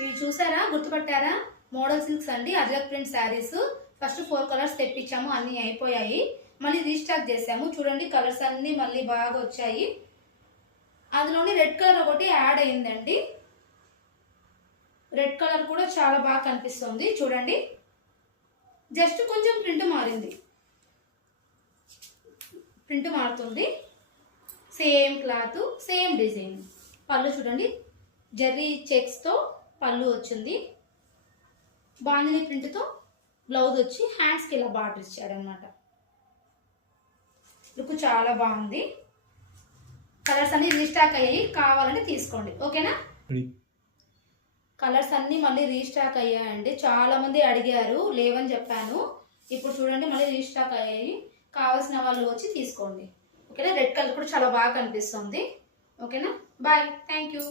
ఇవి చూసారా, గుర్తుపట్టారా? Model silks అండి, ajrak print saris. First 4 colours తెప్పించాము, అన్ని అయిపోయాయి. మళ్ళీ రీస్టాక్ చేసాము. చూడండి కలర్స్ అన్ని మళ్ళీ బాగా వచ్చాయి. అందులోని రెడ్ కలర్ ఒకటి యాడ్ అయిందండి. రెడ్ కలర్ కూడా చాలా బాగా కనిపిస్తుంది. చూడండి, జస్ట్ కొంచెం ప్రింట్ మారింది, ప్రింట్ మారుతుంది. Same cloth, same design. పళ్ళు చూడండి, జెర్రీ చెక్స్తో పళ్ళు వచ్చింది. బాందిని ప్రింట్తో బ్లౌజ్ వచ్చి హ్యాండ్స్కి ఇలా బార్డర్ ఇచ్చాడనమాట. లుక్ చాలా బాగుంది. కలర్స్ అన్ని రీస్టాక్ అయ్యాయి, కావాలంటే తీసుకోండి. ఓకేనా? కలర్స్ అన్ని మళ్ళీ రీస్టాక్ అయ్యాయండి. చాలా మంది అడిగారు, లేవని చెప్పాను. ఇప్పుడు చూడండి మళ్ళీ రీస్టాక్ అయ్యాయి, కావాల్సిన వాళ్ళు వచ్చి తీసుకోండి. ఓకేనా? రెడ్ కలర్ కూడా చాలా బాగా కనిపిస్తుంది. ఓకేనా? Bye, thank you.